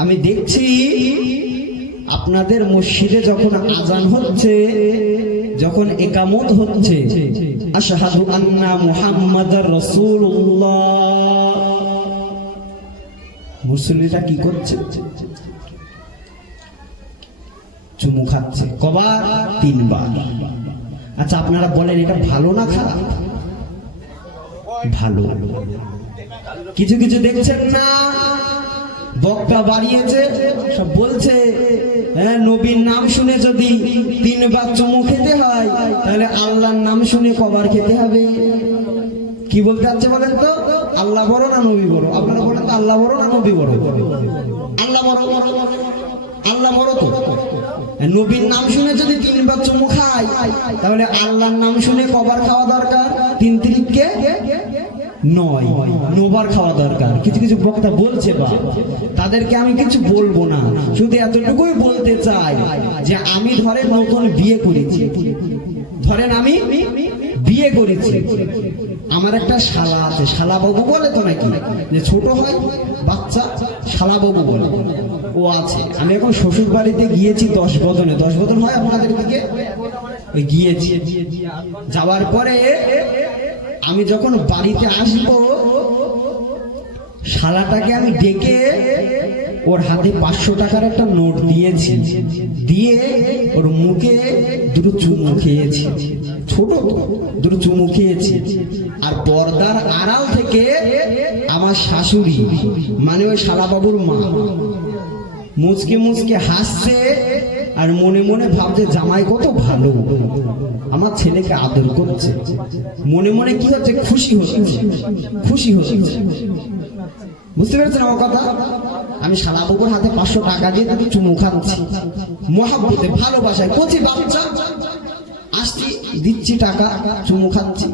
আমি দেখছি আপনাদের মসজিদে যখন আজান হচ্ছে, যখন একামত হচ্ছে, আশহাদু আন্না মুহাম্মাদার রাসূলুল্লাহ, মুসল্লিরা কি করছে? চুমু খাচ্ছে। কবার? 3 বার। আচ্ছা আপনারা বলেন এটা ভালো না খারাপ? ভালো। কিছু কিছু দেখছেন না, বক্তা বাড়িয়েছে, সব বলছে হ্যাঁ নবীর নাম শুনে যদি 3 বার চুমু খেতে হয় তাহলে আল্লাহর নাম শুনে কবার খেতে হবে? কি বলতে চাচ্ছে বলেন তো? আল্লাহ বড় না নবী বড়? আপনারা বলেন তো আল্লাহ বড় না নবী বড়? আল্লাহ বড়। আল্লাহ বড় তো। নবীর নাম শুনে যদি 3 বার চুমু খায় তাহলে আল্লাহর নাম শুনে কবার খাওয়া দরকার? 3 তিরিককে 9 বার খাওয়া দরকার। কিছু কিছু বক্তা বলছে, বা তাদেরকে আমি কিছু বলবো না, শুধু এতটুকুই বলতে চাই যে আমি ধরেন নতুন বিয়ে করেছি, ধরেন আমি বিয়ে করেছি, আমার একটা শালা আছে, শালা বাবু বলে তো নাকি, যে ছোট হয় বাচ্চা শালা বাবু বলে, ও আছে। আমি এখন শ্বশুর বাড়িতে গিয়েছি 10 বদনে, 10 বদন হয় আপনাদের দিকে? গিয়েছি, যাওয়ার পরে আমি যখন বাড়িতে আসবো, শালাটাকে আমি ডেকে ওর হাতে 500 টাকার একটা নোট দিয়েছি, দিয়ে ওর মুখে 2 চুমু খেয়েছি, ছোট 2 চুমু খেয়েছি। আর পর্দার আড়াল থেকে আমার শাশুড়ি, মানে ওই শালাবাবুর মা, মুচকে মুচকে হাসছে আর মনে মনে ভাবছে জামাই কত ভালো, আমার ছেলেকে আদর করছে। মনে মনে কি হচ্ছে? খুশি হচ্ছে, খুশি হচ্ছে। বুঝতে পেরেছেন আমার কথা? আমি শালাবাবুর হাতে 500 টাকা দিয়ে তাকে চুমু খাচ্ছি, মহাব্বতে, ভালোবাসায়, কচি বাচ্চা, আসছি, দিচ্ছি টাকা, চুমু খাচ্ছি।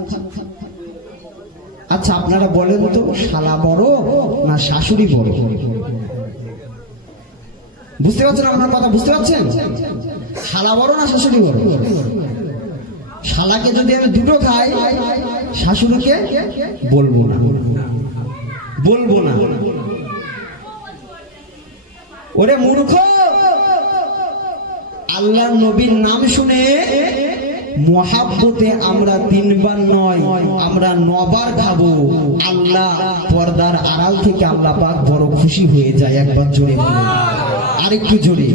আচ্ছা আপনারা বলেন তো শালা বড় না শাশুড়ি বড়? বুঝতে পারছেন আপনার কথা? বুঝতে পারছেন? শালা বড় না শাশুড়ি বড়? শালাকে যদি আমি 2টো খাই, শাশুড়িকে বলবো না, বলবো না। ওরে মূর্খ, আল্লাহর নবীর নাম শুনে মহাব্বতে আমরা 3 বার নয়, আমরা 9 বার খাবো। আল্লাহ পর্দার আড়াল থেকে আল্লাহ পাক বড় খুশি হয়ে যায়। একবার জোরে বলুন, আরেকটু জোরে।